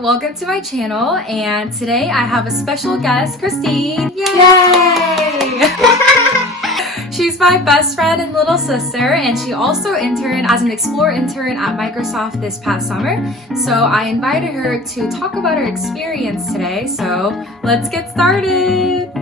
welcome to my channel, and today I have a special guest, Kristine. Yay! She's my best friend and little sister, and she also interned as an Explore intern at Microsoft this past summer. So I invited her to talk about her experience today, so let's get started!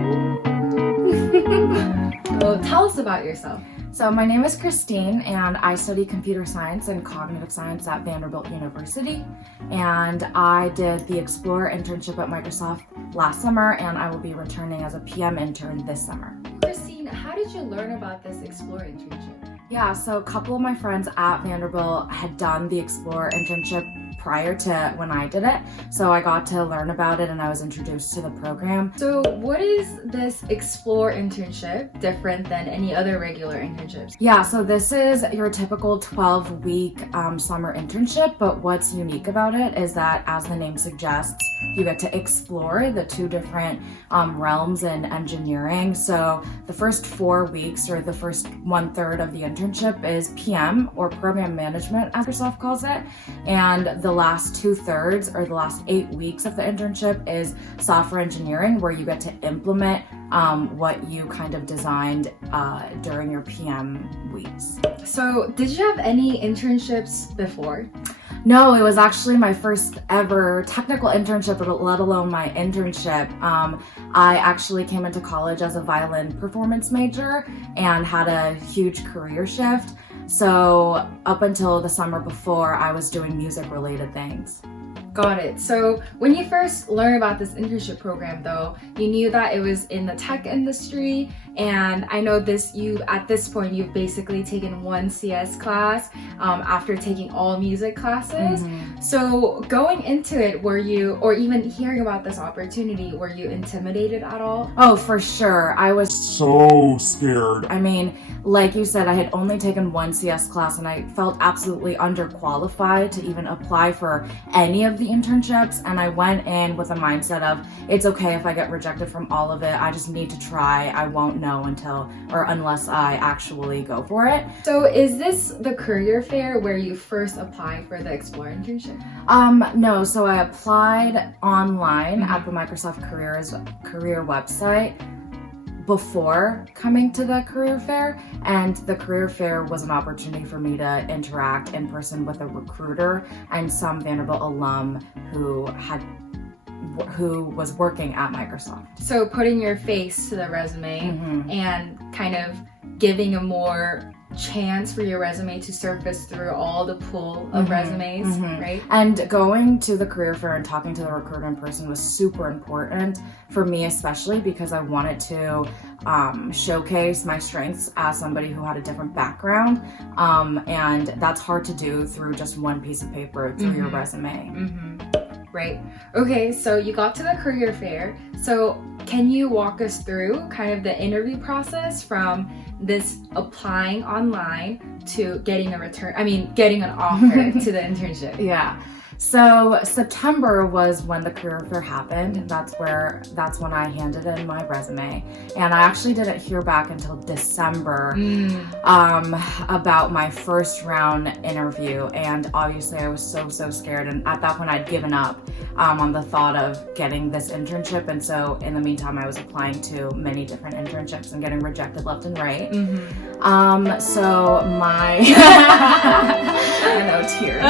So tell us about yourself. So my name is Kristine, and I study computer science and cognitive science at Vanderbilt University. And I did the Explore internship at Microsoft last summer, and I will be returning as a PM intern this summer. Kristine, how did you learn about this Explore internship? Yeah, so a couple of my friends at Vanderbilt had done the Explore internship prior to when I did it, so I got to learn about it and I was introduced to the program. So what is this Explore internship different than any other regular internships? Yeah, so this is your typical 12-week summer internship, but what's unique about it is that, as the name suggests, you get to explore the two different realms in engineering. So the first 4 weeks, or the first 1/3 of the internship, is PM, or program management as Microsoft calls it, and the last 2/3, or the last 8 weeks of the internship, is software engineering, where you get to implement what you kind of designed during your PM weeks. So did you have any internships before? No, it was actually my first ever technical internship, let alone my internship. I actually came into college as a violin performance major and had a huge career shift. So up until the summer before, I was doing music-related things. Got it. So when you first learned about this internship program, though, you knew that it was in the tech industry, and I know at this point you've basically taken one CS class after taking all music classes. Mm-hmm. So going into it, were you, or even hearing about this opportunity, were you intimidated at all? Oh, for sure. I was so scared. I mean, like you said, I had only taken one CS class and I felt absolutely underqualified to even apply for any of the internships, and I went in with a mindset of, it's okay if I get rejected from all of it, I just need to try. I won't know unless I actually go for it. So is this the career fair where you first applied for the Explore internship? No, so I applied online at the Microsoft career website before coming to the career fair, and the career fair was an opportunity for me to interact in person with a recruiter and some Vanderbilt alum who was working at Microsoft. So putting your face to the resume and kind of giving a more chance for your resume to surface through all the pool of resumes, right? And going to the career fair and talking to the recruiter in person was super important for me, especially because I wanted to showcase my strengths as somebody who had a different background, and that's hard to do through just one piece of paper, through your resume. Right. Okay, so you got to the career fair. So can you walk us through kind of the interview process from this applying online to getting an offer to the internship? Yeah. So September was when the career fair happened. That's when I handed in my resume, and I actually didn't hear back until December about my first round interview. And obviously I was so scared, and at that point I'd given up on the thought of getting this internship. And so in the meantime, I was applying to many different internships and getting rejected left and right. So my I know, tears.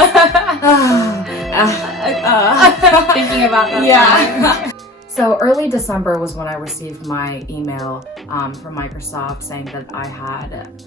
Thinking about that. Yeah. So early December was when I received my email from Microsoft saying that I had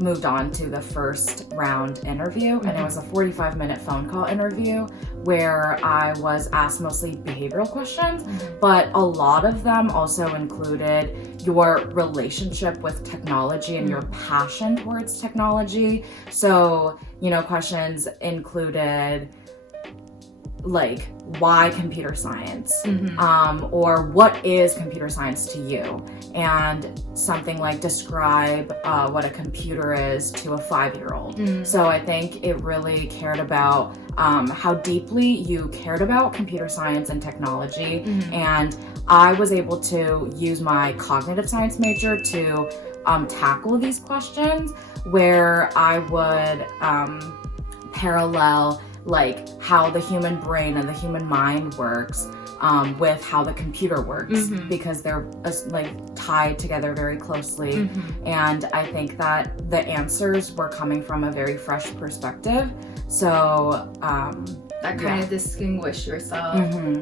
moved on to the first round interview, and it was a 45-minute phone call interview where I was asked mostly behavioral questions, but a lot of them also included your relationship with technology and your passion towards technology. So, questions included like, why computer science? Or what is computer science to you? And something like, describe what a computer is to a 5-year-old. So I think it really cared about how deeply you cared about computer science and technology. And I was able to use my cognitive science major to tackle these questions, where I would parallel like how the human brain and the human mind works with how the computer works, because they're like tied together very closely. And I think that the answers were coming from a very fresh perspective. So that kind of distinguish yourself.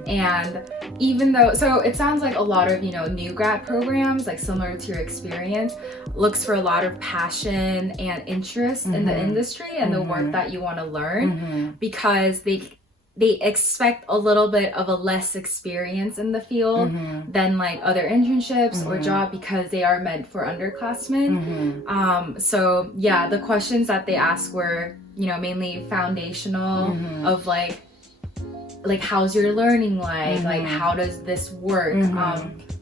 And even though, so it sounds like a lot of, new grad programs, like similar to your experience, looks for a lot of passion and interest in the industry and the work that you want to learn, because they expect a little bit of a less experience in the field than like other internships or job, because they are meant for underclassmen. So yeah, the questions that they asked were, mainly foundational of like how's your learning like how does this work,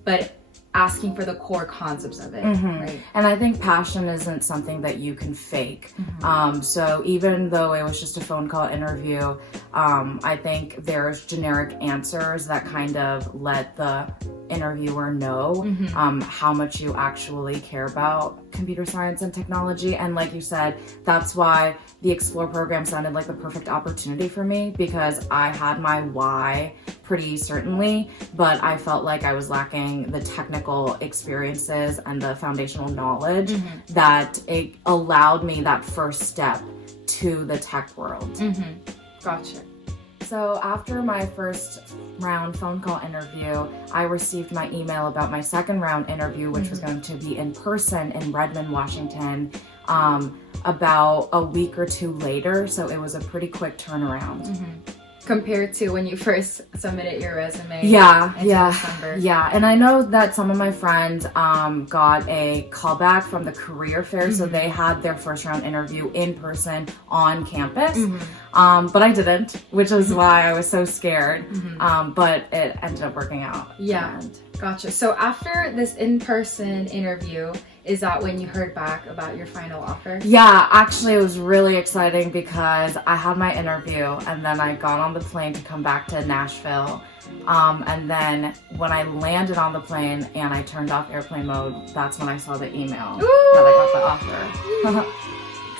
but asking for the core concepts of it, right? And I think passion isn't something that you can fake. So even though it was just a phone call interview, I think there's generic answers that kind of let the interviewer know how much you actually care about computer science and technology. And like you said, that's why the Explore program sounded like the perfect opportunity for me, because I had my why pretty certainly, but I felt like I was lacking the technical experiences and the foundational knowledge that it allowed me that first step to the tech world. Gotcha. So after my first round phone call interview, I received my email about my second round interview, which was going to be in person in Redmond, Washington, about a week or two later. So it was a pretty quick turnaround. Compared to when you first submitted your resume. December. And I know that some of my friends got a callback from the career fair, so they had their first round interview in person on campus, but I didn't, which is why I was so scared, but it ended up working out. Gotcha. So after this in-person interview, is that when you heard back about your final offer? Yeah, actually it was really exciting because I had my interview and then I got on the plane to come back to Nashville. And then when I landed on the plane and I turned off airplane mode, that's when I saw the email that I got the offer.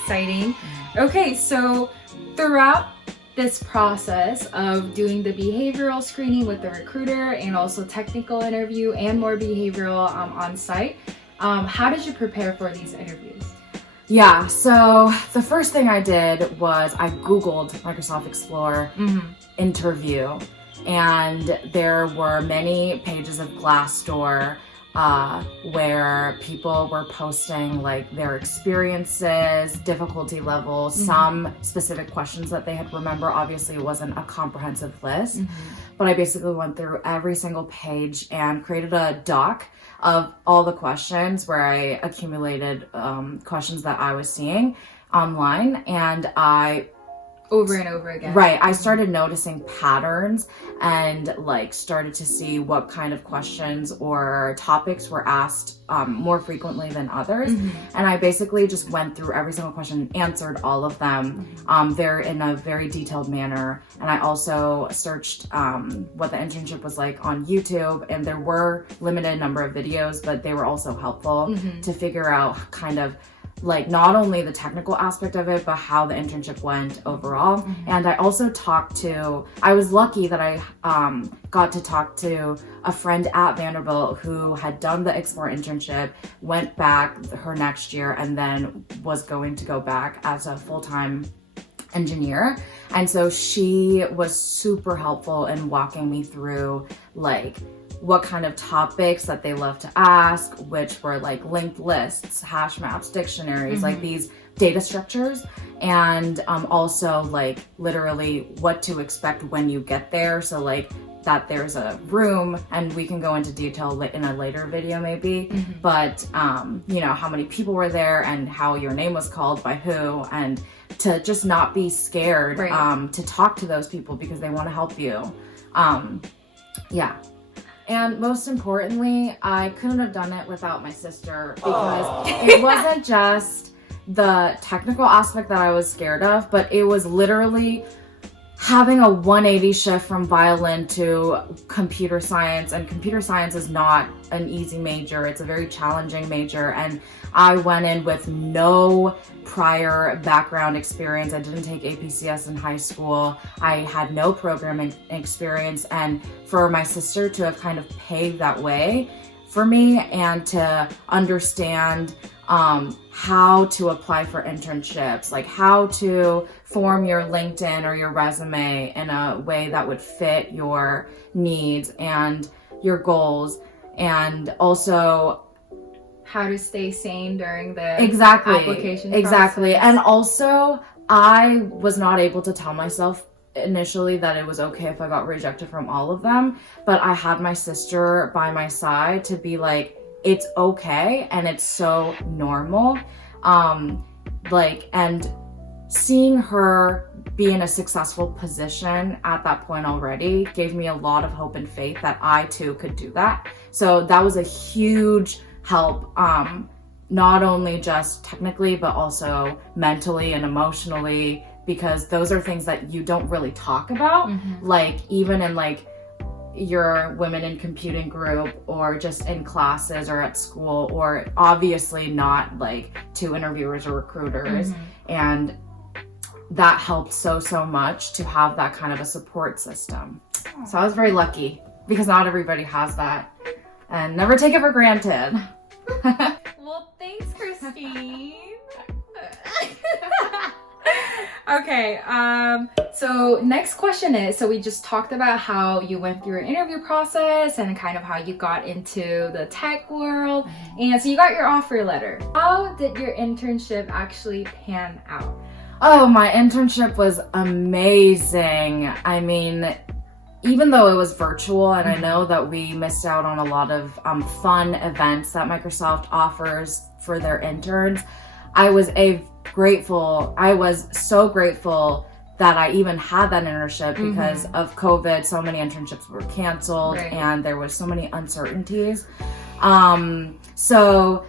Exciting. Okay, so throughout this process of doing the behavioral screening with the recruiter and also technical interview and more behavioral on site, how did you prepare for these interviews? Yeah, so the first thing I did was I Googled Microsoft Explore interview, and there were many pages of Glassdoor where people were posting like their experiences, difficulty levels, some specific questions that they had remember. Obviously it wasn't a comprehensive list, but I basically went through every single page and created a doc of all the questions where I accumulated questions that I was seeing online, and I over and over again. Right. I started noticing patterns and like started to see what kind of questions or topics were asked more frequently than others. And I basically just went through every single question and answered all of them. They're in a very detailed manner. And I also searched what the internship was like on YouTube, and there were limited number of videos, but they were also helpful to figure out kind of like not only the technical aspect of it, but how the internship went overall. And I also I was lucky that I got to talk to a friend at Vanderbilt who had done the Explore internship, went back her next year, and then was going to go back as a full-time engineer. And so she was super helpful in walking me through like what kind of topics that they love to ask, which were like linked lists, hash maps, dictionaries, like these data structures, and also like literally what to expect when you get there. So like that there's a room, and we can go into detail in a later video maybe, but you know, how many people were there and how your name was called by who, and to just not be scared to talk to those people because they want to help you. And most importantly, I couldn't have done it without my sister, because it wasn't just the technical aspect that I was scared of, but it was literally having a 180 shift from violin to computer science, and computer science is not an easy major. It's a very challenging major, and I went in with no prior background experience. I didn't take APCS in high school. I had no programming experience, and for my sister to have kind of paved that way for me and to understand how to apply for internships, like how to form your LinkedIn or your resume in a way that would fit your needs and your goals, and also how to stay sane during the application process. And also, I was not able to tell myself initially that it was okay if I got rejected from all of them, but I had my sister by my side to be like, it's okay and it's so normal. And seeing her be in a successful position at that point already gave me a lot of hope and faith that I too could do that. So that was a huge help, not only just technically, but also mentally and emotionally, because those are things that you don't really talk about. Like even in like your women in computing group, or just in classes or at school, or obviously not like to interviewers or recruiters. And that helped so much to have that kind of a support system. So I was very lucky, because not everybody has that, and never take it for granted. Well, thanks, Kristine. Okay, so next question is, so we just talked about how you went through an interview process and kind of how you got into the tech world, and so you got your offer letter. How did your internship actually pan out? Oh, my internship was amazing. I mean, even though it was virtual, and I know that we missed out on a lot of fun events that Microsoft offers for their interns, I was so grateful that I even had that internship, because of COVID, so many internships were canceled, and there was so many uncertainties. So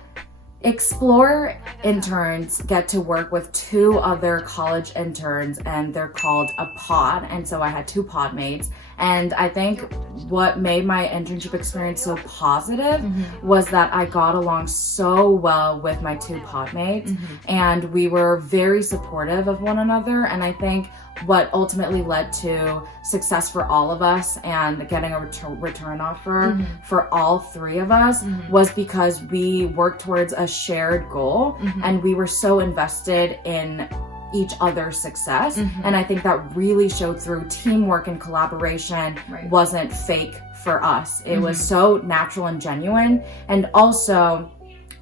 Explore interns get to work with 2 other college interns, and they're called a pod. And so I had 2 pod mates. And I think what made my internship experience so positive was that I got along so well with my 2 pod mates, and we were very supportive of one another. And I think what ultimately led to success for all of us and getting a return offer for all 3 of us was because we worked towards a shared goal, and we were so invested in each other's success. And I think that really showed through. Teamwork and collaboration wasn't fake for us. It was so natural and genuine. And also,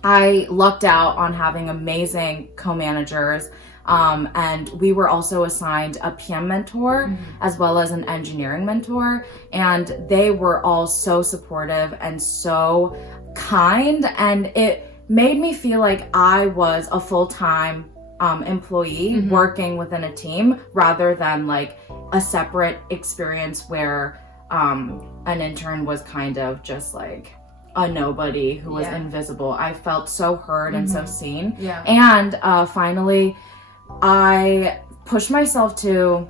I lucked out on having amazing co-managers. And we were also assigned a PM mentor as well as an engineering mentor. And they were all so supportive and so kind. And it made me feel like I was a full-time employee working within a team, rather than like a separate experience where an intern was kind of just like a nobody who was invisible. I felt so heard and so seen. And finally, I pushed myself to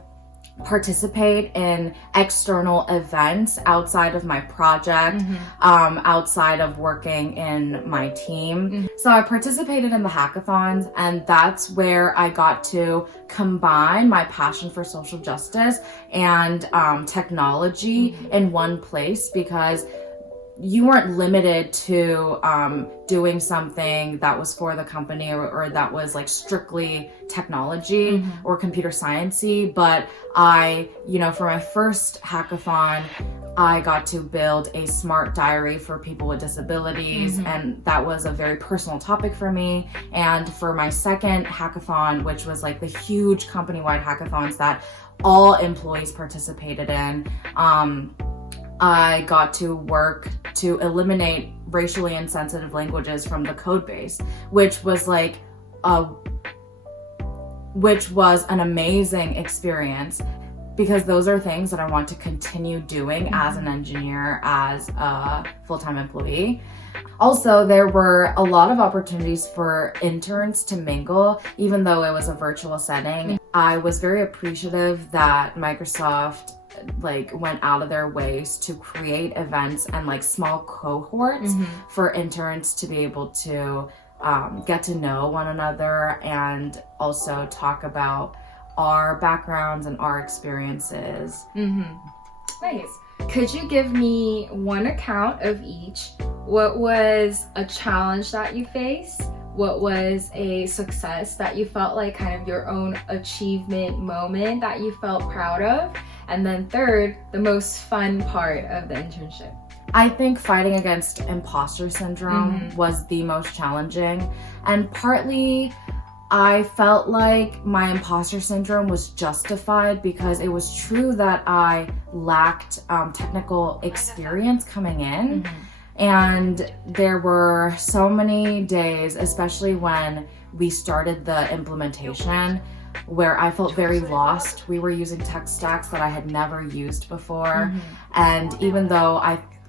participate in external events outside of my project, outside of working in my team. So I participated in the hackathons, and that's where I got to combine my passion for social justice and technology in one place, because you weren't limited to doing something that was for the company or that was like strictly technology or computer sciencey. But I, for my first hackathon, I got to build a smart diary for people with disabilities, and that was a very personal topic for me. And for my second hackathon, which was like the huge company-wide hackathons that all employees participated in, I got to work to eliminate racially insensitive languages from the code base, which was an amazing experience, because those are things that I want to continue doing as an engineer, as a full-time employee. Also, there were a lot of opportunities for interns to mingle, even though it was a virtual setting. I was very appreciative that Microsoft like went out of their ways to create events and like small cohorts for interns to be able to get to know one another and also talk about our backgrounds and our experiences. Nice. Could you give me one account of each? What was a challenge that you faced? What was a success that you felt like kind of your own achievement moment that you felt proud of? And then third, the most fun part of the internship. I think fighting against imposter syndrome was the most challenging. And partly I felt like my imposter syndrome was justified because it was true that I lacked technical experience coming in. And there were so many days, especially when we started the implementation, where I felt very lost. We were using tech stacks that I had never used before. And even though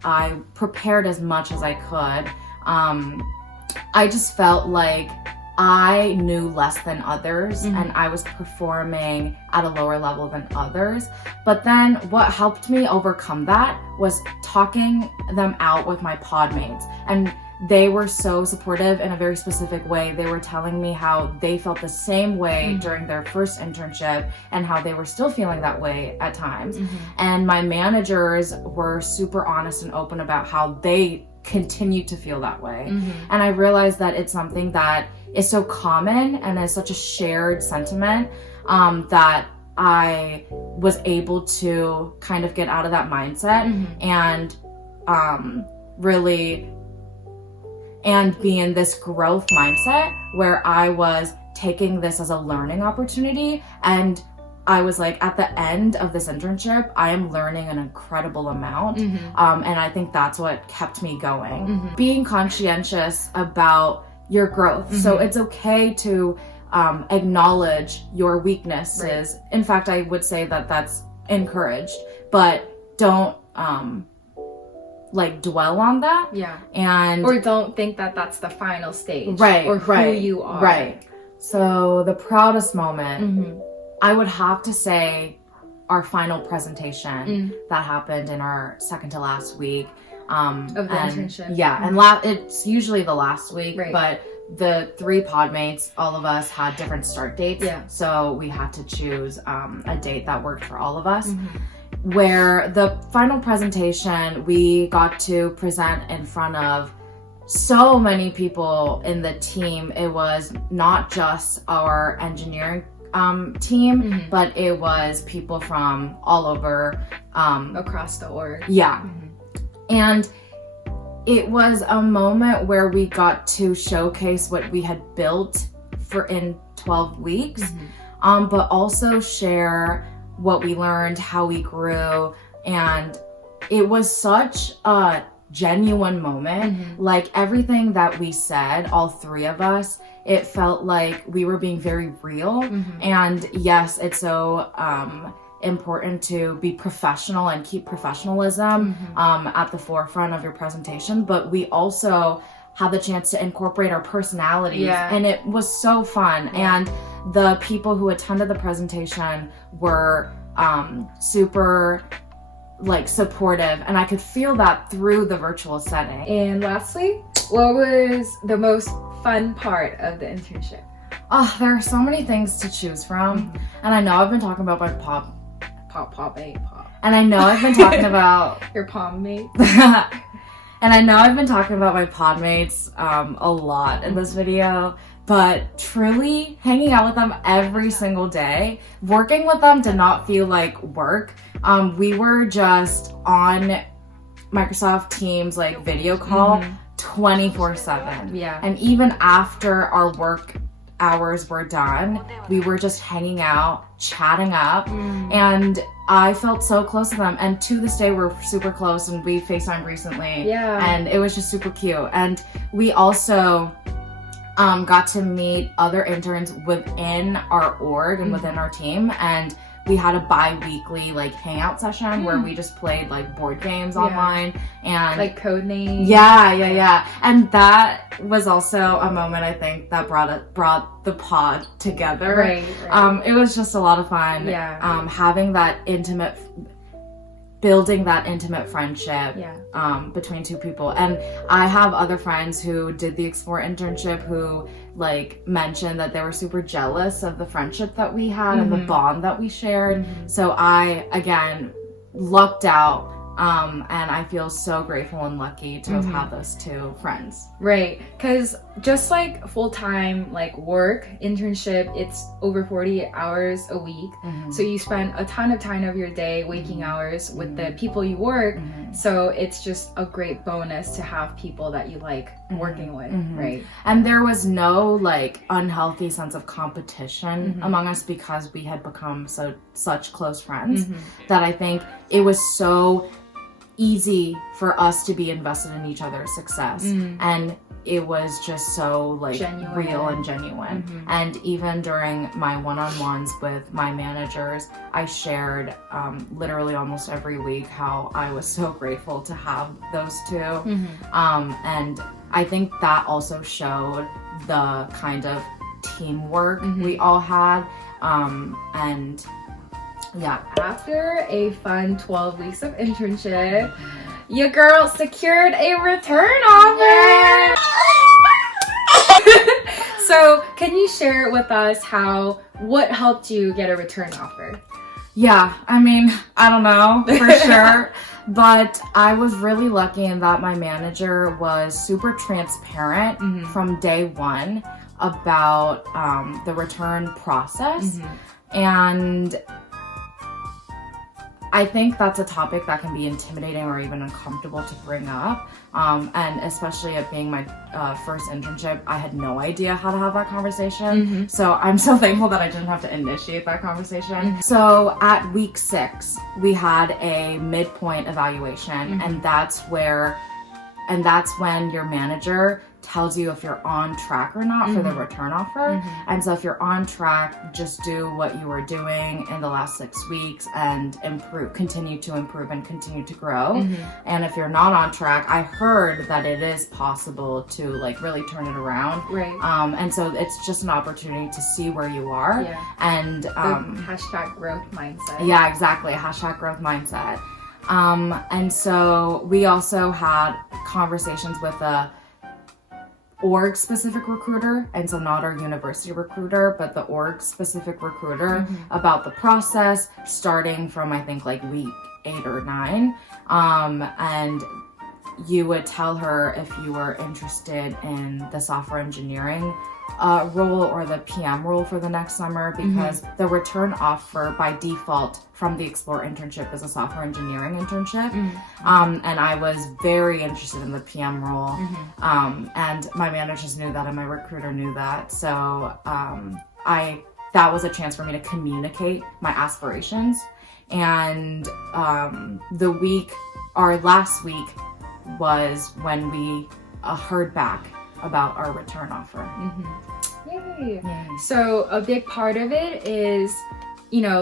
I prepared as much as I could, I just felt like I knew less than others and I was performing at a lower level than others. But then what helped me overcome that was talking them out with my pod mates. And they were so supportive in a very specific way. They were telling me how they felt the same way during their first internship and how they were still feeling that way at times. And my managers were super honest and open about how they continued to feel that way. And I realized that it's something that is so common and is such a shared sentiment that I was able to kind of get out of that mindset and really and be in this growth mindset where I was taking this as a learning opportunity. And I was like, at the end of this internship, I am learning an incredible amount. And I think that's what kept me going. Being conscientious about your growth. So it's okay to acknowledge your weaknesses. In fact, I would say that that's encouraged, but don't like dwell on that. And or don't think that that's the final stage. Or who you are. So the proudest moment, I would have to say our final presentation that happened in our second to last week. Of the internship. And it's usually the last week, but the 3 pod mates, all of us had different start dates. So we had to choose a date that worked for all of us. Where the final presentation, we got to present in front of so many people in the team. It was not just our engineering team, but it was people from all over. Across the org. And it was a moment where we got to showcase what we had built in 12 weeks, but also share what we learned, how we grew. And it was such a genuine moment. Like everything that we said, all 3 of us, it felt like we were being very real. And yes, it's so important to be professional and keep professionalism at the forefront of your presentation, but we also had the chance to incorporate our personalities, and it was so fun. And the people who attended the presentation were super like supportive, and I could feel that through the virtual setting. And lastly, what was the most fun part of the internship? Oh, there are so many things to choose from, and I know I've been talking about my pop. And I know I've been talking about your pod mate. And I know I've been talking about my pod mates a lot in this video, but truly hanging out with them every single day, working with them did not feel like work. We were just on Microsoft Teams like video call 24/7. And even after our work hours were done, we were just hanging out, chatting up, and I felt so close to them. And to this day, we're super close, and we FaceTimed recently, and it was just super cute. And we also got to meet other interns within our org and within our team, and we had a bi-weekly like hangout session where we just played like board games online and like code names. Yeah. And that was also a moment I think that brought the pod together. Right. It was just a lot of fun. Yeah. Having that building that intimate friendship between two people. And I have other friends who did the Explore internship who like mentioned that they were super jealous of the friendship that we had and the bond that we shared. So I, again, lucked out. And I feel so grateful and lucky to have had those two friends. Right, because just like full-time like work, internship, it's over 40 hours a week. So you spend a ton of time of your day, waking hours with the people you work. So it's just a great bonus to have people that you like working with, right? And there was no like unhealthy sense of competition among us because we had become such close friends that I think it was so easy for us to be invested in each other's success. And it was just so like real and genuine. And even during my one-on-ones with my managers, I shared literally almost every week how I was so grateful to have those two. And I think that also showed the kind of teamwork we all had. And yeah. After a fun 12 weeks of internship, your girl secured a return offer. So can you share with us what helped you get a return offer? Yeah, I mean, I don't know for sure, but I was really lucky in that my manager was super transparent from day one about the return process. And I think that's a topic that can be intimidating or even uncomfortable to bring up. And especially it being my first internship, I had no idea how to have that conversation. So I'm so thankful that I didn't have to initiate that conversation. So at week 6, we had a midpoint evaluation, and that's when your manager tells you if you're on track or not for the return offer. And so if you're on track, just do what you were doing in the last 6 weeks and continue to improve and continue to grow. And if you're not on track, I heard that it is possible to like really turn it around. Right. And so it's just an opportunity to see where you are. And the hashtag growth mindset. Yeah, exactly. Hashtag growth mindset. And so we also had conversations with a org specific recruiter, and so not our university recruiter, but the org specific recruiter about the process starting from I think like week 8 or 9. And you would tell her if you were interested in the software engineering role or the PM role for the next summer, because the return offer by default from the Explore internship is a software engineering internship. And I was very interested in the PM role. And my managers knew that and my recruiter knew that. So that was a chance for me to communicate my aspirations. And last week was when we heard back about our return offer. Yay. So a big part of it is,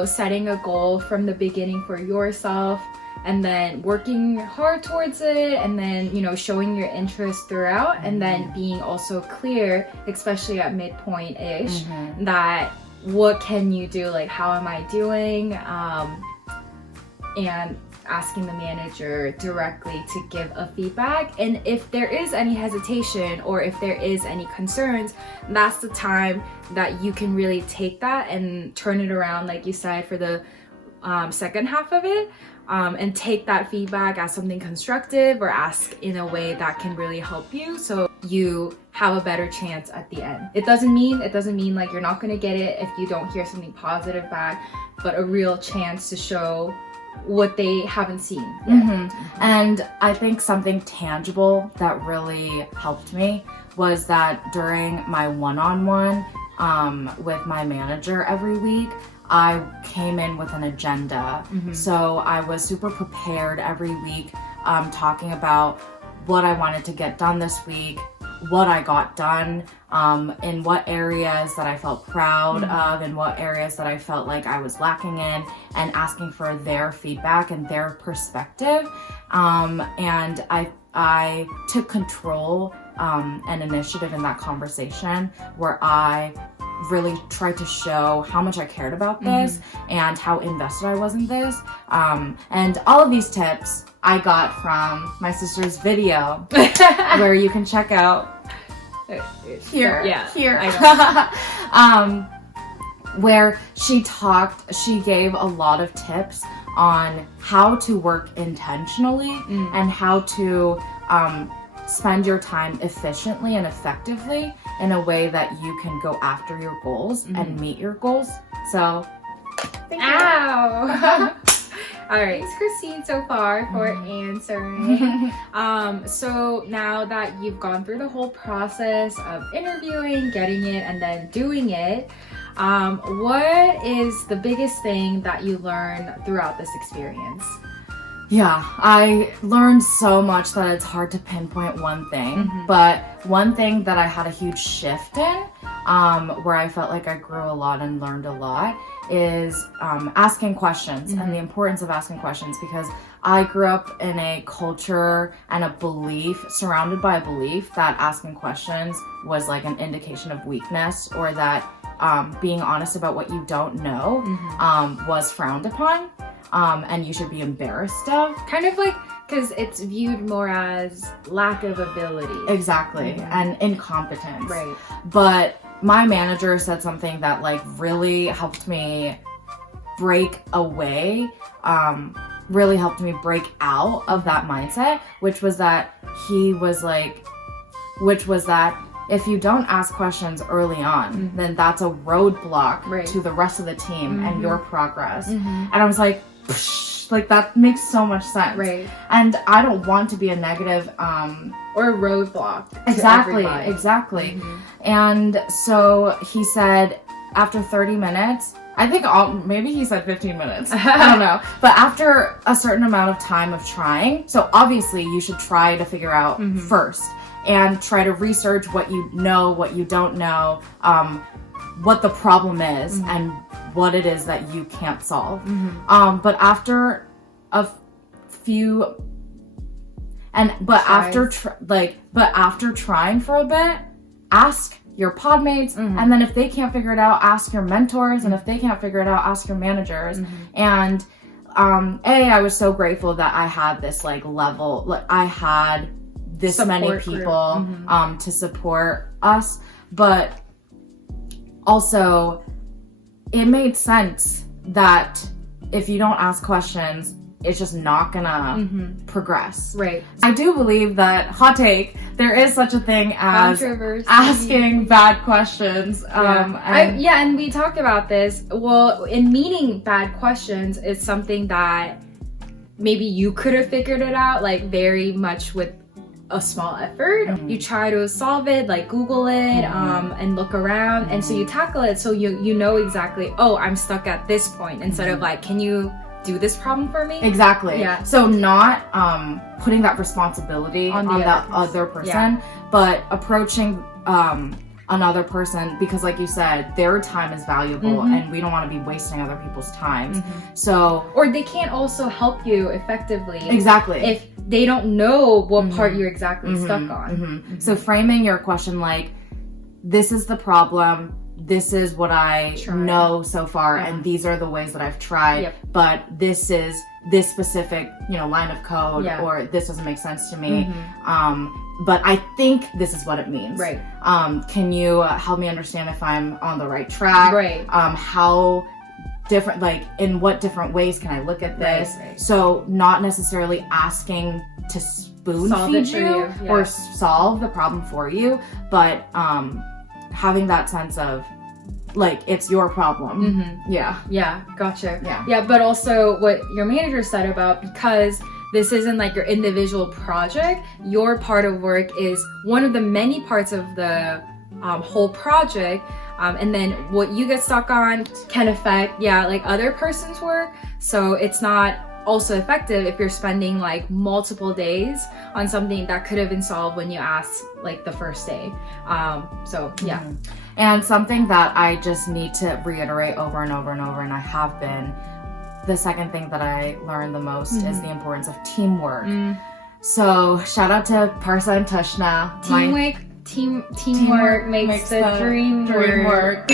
setting a goal from the beginning for yourself and then working hard towards it, and then, showing your interest throughout, and then being also clear, especially at midpoint-ish, that what can you do, like how am I doing, and asking the manager directly to give a feedback. And if there is any hesitation or if there is any concerns, that's the time that you can really take that and turn it around, like you said, for the second half of it, and take that feedback as something constructive or ask in a way that can really help you, so you have a better chance at the end. It doesn't mean like you're not going to get it if you don't hear something positive back, but a real chance to show what they haven't seen yet. And I think something tangible that really helped me was that during my one-on-one with my manager every week, I came in with an agenda. So I was super prepared every week, talking about what I wanted to get done this week, what I got done, in what areas that I felt proud of, in what areas that I felt like I was lacking in, and asking for their feedback and their perspective. And I took control and initiative in that conversation, where I really tried to show how much I cared about this and how invested I was in this. And all of these tips I got from my sister's video, where you can check out here, I know. where she gave a lot of tips on how to work intentionally and how to spend your time efficiently and effectively in a way that you can go after your goals and meet your goals. So, thank you. Ow! All right, thanks, Kristine, so far for answering. So now that you've gone through the whole process of interviewing, getting it, and then doing it, what is the biggest thing that you learned throughout this experience? Yeah, I learned so much that it's hard to pinpoint one thing, but one thing that I had a huge shift in, where I felt like I grew a lot and learned a lot, is asking questions and the importance of asking questions, because I grew up in a culture and a belief, surrounded by a belief that asking questions was like an indication of weakness, or that being honest about what you don't know was frowned upon. And you should be embarrassed of. Kind of like, because it's viewed more as lack of ability. Exactly, and incompetence. Right. But my manager said something that like really helped me break away, really helped me break out of that mindset, which was that if you don't ask questions early on, then that's a roadblock to the rest of the team and your progress. And I was like, like that makes so much sense. Right. And I don't want to be a negative or a roadblock. Exactly. And so he said after 30 minutes, I think maybe he said 15 minutes. I don't know. But after a certain amount of time of trying, so obviously you should try to figure out first and try to research what you know, what you don't know, what the problem is, and what it is that you can't solve. But after a few, after trying for a bit, ask your podmates, and then if they can't figure it out, ask your mentors, and if they can't figure it out, ask your managers. And I was so grateful that I had this I had this Support many people to support us, but also it made sense that if you don't ask questions, it's just not gonna progress. Right. I do believe that, hot take, there is such a thing as asking bad questions. And we talked about this. Well, in meaning bad questions, it's something that maybe you could have figured it out, like very much with a small effort. You try to solve it, like Google it, and look around, and so you tackle it, so you know exactly, oh, I'm stuck at this point, instead of like, can you do this problem for me? Exactly. Yeah. So not putting that responsibility on the other person, but approaching another person, because like you said, their time is valuable and we don't want to be wasting other people's time. So, or they can't also help you effectively if they don't know what part you're exactly stuck on. So framing your question like, this is the problem, this is what I know so far, and these are the ways that I've tried, but this is this specific line of code, or this doesn't make sense to me, but I think this is what it means. Right. Can you help me understand if I'm on the right track? Right. How different, like in what different ways can I look at this? Right. So not necessarily asking to spoon feed you or solve the problem for you, but having that sense of like, it's your problem. Yeah, gotcha. Yeah, but also what your manager said about, because this isn't like your individual project, your part of work is one of the many parts of the whole project, and then what you get stuck on can affect like other person's work. So it's not also effective if you're spending like multiple days on something that could have been solved when you asked like the first day. So yeah. And something that I just need to reiterate over and over and over, and I have been, the second thing that I learned the most is the importance of teamwork. So shout out to Parsa and Tushna. Teamwork makes the dream work.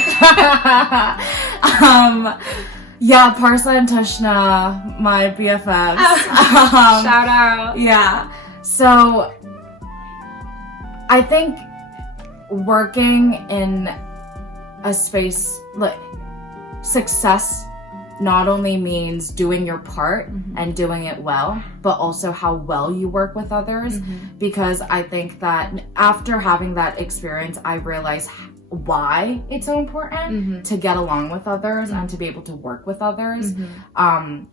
Yeah, Parsa and Tushna, my BFFs. Shout out. Yeah. So I think working in a space like success not only means doing your part and doing it well, but also how well you work with others. Because I think that after having that experience, I realized why it's so important to get along with others and to be able to work with others,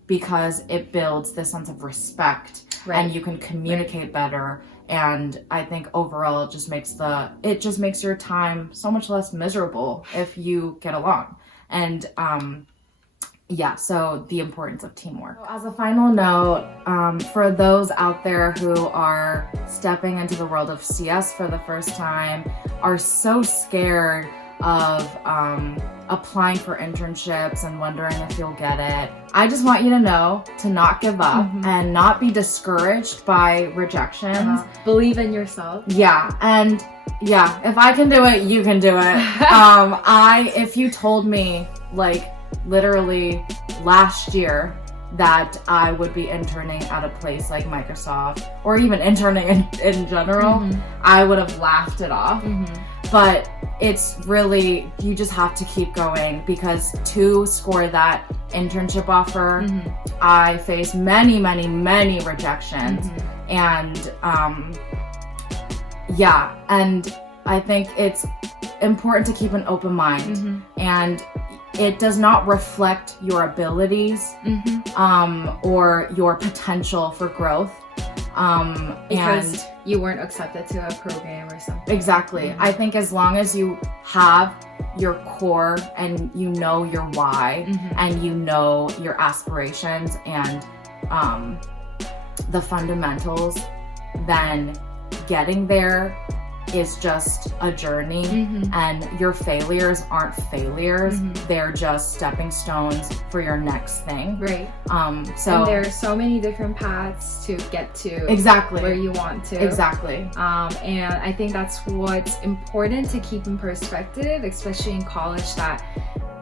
because it builds this sense of respect and you can communicate better. And I think overall it just makes your time so much less miserable if you get along. And yeah, so the importance of teamwork. So as a final note, for those out there who are stepping into the world of CS for the first time, are so scared of applying for internships and wondering if you'll get it, I just want you to know to not give up and not be discouraged by rejections. Believe in yourself. Yeah, and yeah, if I can do it, you can do it. If you told me like literally last year that I would be interning at a place like Microsoft, or even interning in general, I would have laughed it off. But it's really, you just have to keep going, because to score that internship offer, I faced many rejections. And yeah, and I think it's important to keep an open mind, and it does not reflect your abilities or your potential for growth. Because you weren't accepted to a program or something. Exactly. I think as long as you have your core and you know your why and you know your aspirations and the fundamentals, then getting there is just a journey, and your failures aren't failures, they're just stepping stones for your next thing. Right. So and there are so many different paths to get to where you want to. Exactly. And I think that's what's important to keep in perspective, especially in college, that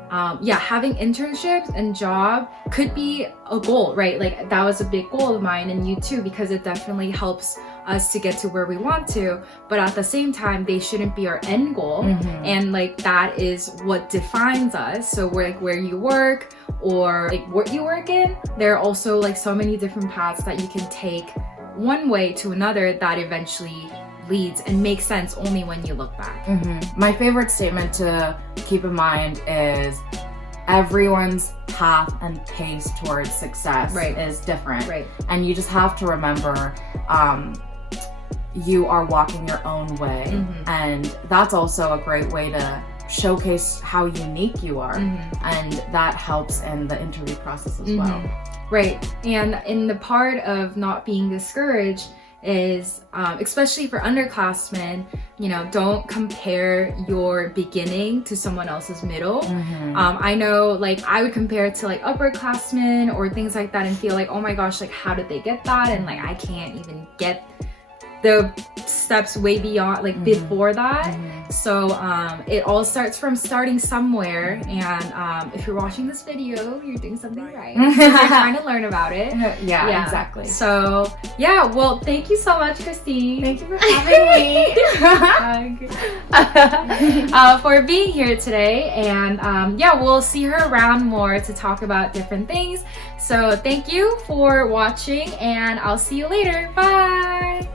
having internships and job could be a goal, right? Like that was a big goal of mine, and you too, because it definitely helps us to get to where we want to. But at the same time, they shouldn't be our end goal. And like that is what defines us. So we're like where you work or like what you work in, there are also like so many different paths that you can take one way to another that eventually leads and makes sense only when you look back. My favorite statement to keep in mind is everyone's path and pace towards success is different. And you just have to remember you are walking your own way. And that's also a great way to showcase how unique you are. And that helps in the interview process as well. Right. And in the part of not being discouraged is, especially for underclassmen, you know, don't compare your beginning to someone else's middle. I know, like, I would compare it to like upperclassmen or things like that and feel like, oh my gosh, like how did they get that? And like I can't even get the steps way beyond, like before that. So it all starts from starting somewhere, and if you're watching this video, you're doing something right. You're trying to learn for it. Yeah, exactly. So yeah, well, thank you so much, Kristine. Thank you for having me. For being here today, and yeah, we'll see her around more to talk about different things. So thank you for watching, and I'll see you later. Bye.